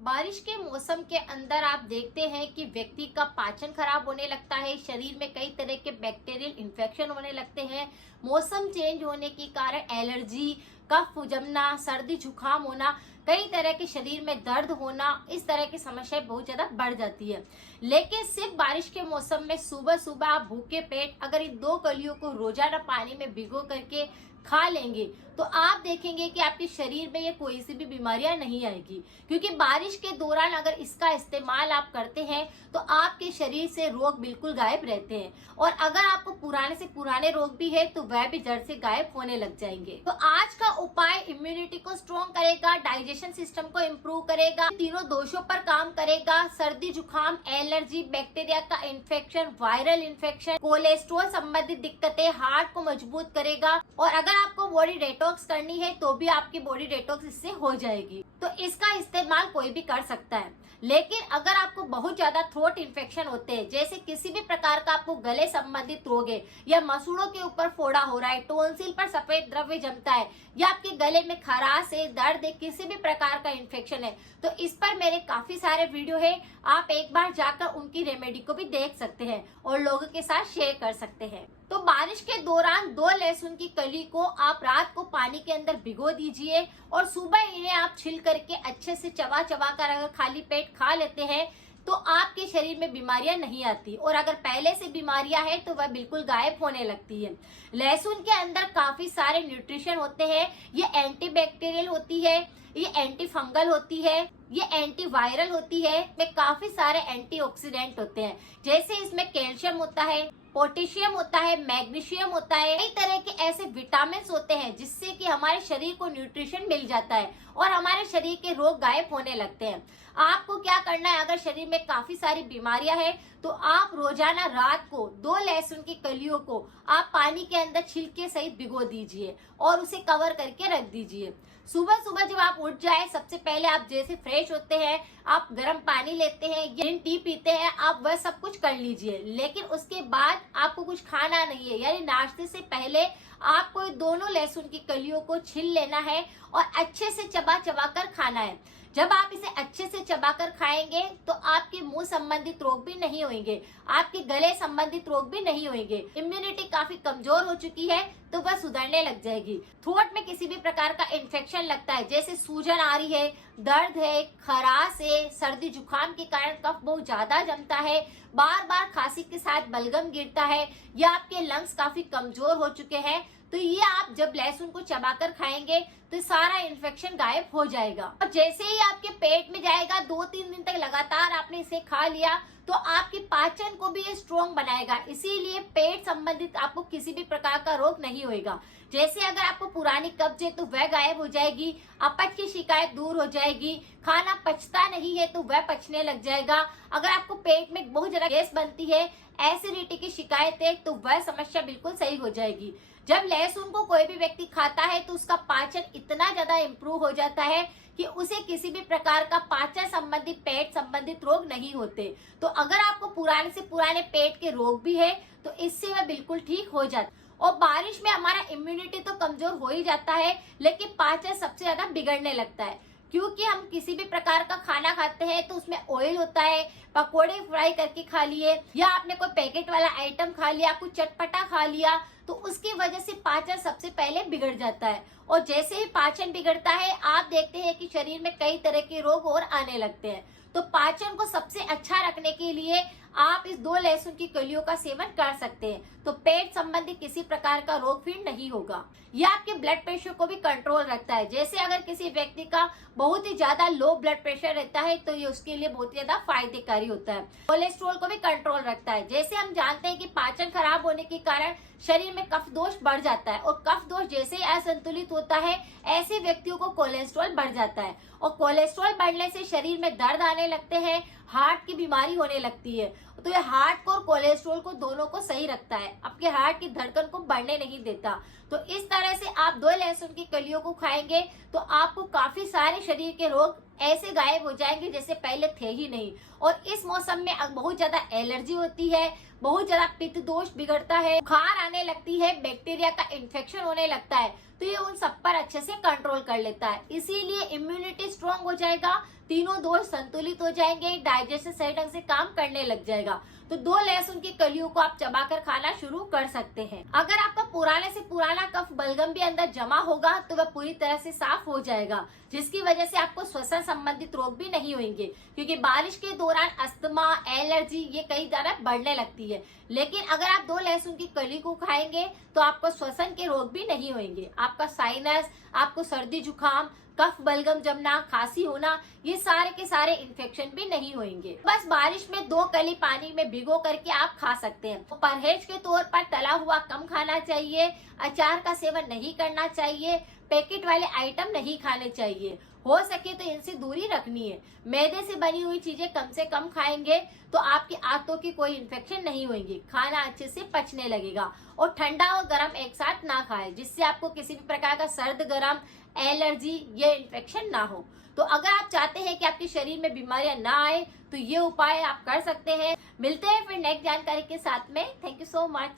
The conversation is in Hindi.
बारिश के मौसम के अंदर आप देखते हैं कि व्यक्ति का पाचन खराब होने लगता है, शरीर में कई तरह के बैक्टीरियल इन्फेक्शन होने लगते हैं। मौसम चेंज होने के कारण एलर्जी, कफ जमना, सर्दी जुकाम होना, कई तरह के शरीर में दर्द होना, इस तरह की समस्याएं बहुत ज्यादा बढ़ जाती है। लेकिन सिर्फ बारिश के मौसम में सुबह सुबह आप भूखे पेट अगर इन दो कलियों को रोजाना पानी में भिगो करके खा लेंगे तो आप देखेंगे कि आपके शरीर में ये कोई सी भी बीमारियां नहीं आएगी, क्योंकि बारिश के दौरान अगर इसका इस्तेमाल आप करते हैं तो आपके शरीर से रोग बिल्कुल गायब रहते हैं, और अगर आपको पुराने से पुराने रोग भी है तो वह भी जड़ से गायब होने लग जाएंगे। तो आज का उपाय इम्यूनिटी को स्ट्रॉन्ग करेगा, डाइजेशन सिस्टम को इम्प्रूव करेगा, तीनों दोषों पर काम करेगा, सर्दी जुकाम, एलर्जी, बैक्टीरिया का इन्फेक्शन, वायरल इन्फेक्शन, कोलेस्ट्रॉल संबंधित दिक्कतें, हार्ट को मजबूत करेगा। और अगर आपको बॉडी डिटॉक्स करनी है तो भी आपकी बॉडी डिटॉक्स इससे हो जाएगी। तो इसका इस्तेमाल कोई भी कर सकता है। लेकिन अगर आपको बहुत ज्यादा थ्रोट इन्फेक्शन होते हैं, जैसे किसी भी प्रकार का आपको गले संबंधित रोग है, या मसूड़ों के ऊपर फोड़ा हो रहा है, टोंसिल पर सफेद द्रव्य जमता है, या आपके गले में खराश है, दर्द है, किसी भी प्रकार का इन्फेक्शन है, तो इस पर मेरे काफी सारे वीडियो है। आप एक बार जाकर उनकी रेमेडी को भी देख सकते हैं और लोगों के साथ शेयर कर सकते हैं। तो बारिश के दौरान 2 लहसुन की कली को आप रात को पानी के अंदर भिगो दीजिए और सुबह इन्हें आप छिल करके अच्छे से चबा चबा कर अगर खाली पेट खा लेते हैं तो आपके शरीर में बीमारियां नहीं आती, और अगर पहले से बीमारियां हैं तो वह बिल्कुल गायब होने लगती है। लहसुन के अंदर काफी सारे न्यूट्रिशन होते हैं। ये एंटीबैक्टीरियल होती है, ये एंटी फंगल होती है, ये एंटी वायरल होती है, में काफी सारे एंटीऑक्सीडेंट होते हैं। जैसे इसमें कैल्शियम होता है, पोटेशियम होता है, मैग्नीशियम होता है, कई तरह के ऐसे विटामिन होते हैं जिससे कि हमारे शरीर को न्यूट्रिशन मिल जाता है और हमारे शरीर के रोग गायब होने लगते हैं। आपको क्या करना है, अगर शरीर में काफी सारी बीमारियां हैं तो आप रोजाना रात को 2 लहसुन की कलियों को आप पानी के अंदर छिलके सहित भिगो दीजिए और उसे कवर करके रख दीजिए। सुबह सुबह जब आप उठ जाए, सबसे पहले आप जैसे फ्रेश होते हैं, आप गर्म पानी लेते हैं, ग्रीन टी पीते हैं, आप वह सब कुछ कर लीजिए। लेकिन उसके बाद आपको कुछ खाना नहीं है, यानी नाश्ते से पहले आपको दोनों लहसुन की कलियों को छिल लेना है और अच्छे से चबा चबा कर खाना है। जब आप इसे अच्छे से चबाकर खाएंगे तो आपके मुंह संबंधित रोग भी नहीं होंगे, आपके गले संबंधित रोग भी नहीं होंगे। इम्यूनिटी काफी कमजोर हो चुकी है तो वह सुधरने लग जाएगी। थ्रोट में किसी भी प्रकार का इन्फेक्शन लगता है, जैसे सूजन आ रही है, दर्द है, खराश है, सर्दी जुकाम के कारण कफ बहुत ज्यादा जमता है, बार बार खांसी के साथ बलगम गिरता है, या आपके लंग्स काफी कमजोर हो चुके हैं, तो ये आप जब लहसुन को चबाकर खाएंगे तो सारा इन्फेक्शन गायब हो जाएगा। और जैसे ही आपके पेट में जाएगा, 2-3 दिन तक लगातार आपने इसे खा लिया तो आपके पाचन को भी ये स्ट्रॉन्ग बनाएगा, इसीलिए पेट संबंधित आपको किसी भी प्रकार का रोग नहीं होएगा। जैसे अगर आपको पुरानी कब्ज है तो वह गायब हो जाएगी, अपच की शिकायत दूर हो जाएगी, खाना पचता नहीं है तो वह पचने लग जाएगा, अगर आपको पेट में बहुत ज्यादा गैस बनती है, एसिडिटी की शिकायत है, तो वह समस्या बिल्कुल सही हो जाएगी। जब लहसुन को कोई भी व्यक्ति खाता है तो उसका पाचन इतना ज्यादा इम्प्रूव हो जाता है कि उसे किसी भी प्रकार का पाचन संबंधित, पेट संबंधित रोग नहीं होते। तो अगर आपको पुराने से पुराने पेट के रोग भी है तो इससे वह बिल्कुल ठीक हो जाता। और बारिश में हमारा इम्यूनिटी तो कमजोर हो ही जाता है, लेकिन पाचन सबसे ज्यादा बिगड़ने लगता है, क्योंकि हम किसी भी प्रकार का खाना खाते हैं तो उसमें ऑयल होता है, पकोड़े फ्राई करके खा लिए, या आपने कोई पैकेट वाला आइटम खा लिया, कुछ चटपटा खा लिया, तो उसकी वजह से पाचन सबसे पहले बिगड़ जाता है। और जैसे ही पाचन बिगड़ता है, आप देखते हैं कि शरीर में कई तरह के रोग और आने लगते हैं। तो पाचन को सबसे अच्छा रखने के लिए आप इस 2 लहसुन की कलियों का सेवन कर सकते हैं, तो पेट संबंधी किसी प्रकार का रोग फिर नहीं होगा। यह आपके ब्लड प्रेशर को भी कंट्रोल रखता है। जैसे अगर किसी व्यक्ति का बहुत ही ज्यादा लो ब्लड प्रेशर रहता है तो ये उसके लिए बहुत ज्यादा फायदेकारी होता है। कोलेस्ट्रॉल को भी कंट्रोल रखता है। जैसे हम जानते हैं कि पाचन खराब होने के कारण शरीर में कफ दोष बढ़ जाता है, और कफ दोष जैसे ही असंतुलित होता है ऐसे व्यक्तियों को कोलेस्ट्रॉल बढ़ जाता है, और कोलेस्ट्रॉल बढ़ने से शरीर में दर्द आने लगते हैं, हार्ट की बीमारी होने लगती है। तो ये हार्ट को और कोलेस्ट्रॉल को दोनों को सही रखता है, आपके हार्ट की धड़कन को बढ़ने नहीं देता। तो इस तरह से आप 2 लहसुन की कलियों को खाएंगे तो आपको काफी सारे शरीर के रोग ऐसे गायब हो जाएंगे जैसे पहले थे ही नहीं। और इस मौसम में बहुत ज्यादा एलर्जी होती है, बहुत ज्यादा पित्त दोष बिगड़ता है, बुखार आने लगती है, बैक्टीरिया का इन्फेक्शन होने लगता है, तो ये उन सब पर अच्छे से कंट्रोल कर लेता है। इसीलिए इम्यूनिटी स्ट्रांग हो जाएगा तीनों दोष संतुलित हो जाएंगे, डाइजेशन सही ढंग से काम करने लग जाएगा। तो 2 लहसुन की कलियों को आप चबाकर खाना शुरू कर सकते हैं। अगर आपका पुराने से पुराना कफ बलगम भी अंदर जमा होगा तो वह पूरी तरह से साफ हो जाएगा, जिसकी वजह से आपको श्वसन संबंधित रोग भी नहीं होंगे, क्योंकि बारिश के दौरान अस्थमा, एलर्जी ये कई ज्यादा बढ़ने लगती है। लेकिन अगर आप 2 लहसुन की कली को खाएंगे तो आपको श्वसन के रोग भी नहीं होंगे। आपका साइनस, आपको सर्दी जुकाम, कफ बलगम जमना, खांसी होना, ये सारे के सारे इन्फेक्शन भी नहीं होंगे। बस बारिश में 2 कली पानी में भिगो करके आप खा सकते हैं। तो परहेज के तौर पर तला हुआ कम खाना चाहिए, अचार का सेवन नहीं करना चाहिए, पैकेट वाले आइटम नहीं खाने चाहिए, हो सके तो इनसे दूरी रखनी है। मैदे से बनी हुई चीजें कम से कम खाएंगे तो आपकी आंतों की कोई इन्फेक्शन नहीं होगी, खाना अच्छे से पचने लगेगा। और ठंडा और गर्म एक साथ ना खाएं, जिससे आपको किसी भी प्रकार का सर्द गर्म, एलर्जी या इन्फेक्शन ना हो। तो अगर आप चाहते हैं कि आपके शरीर में बीमारियां ना आए तो ये उपाय आप कर सकते हैं। मिलते हैं फिर नेक्स्ट जानकारी के साथ में। Thank you so much.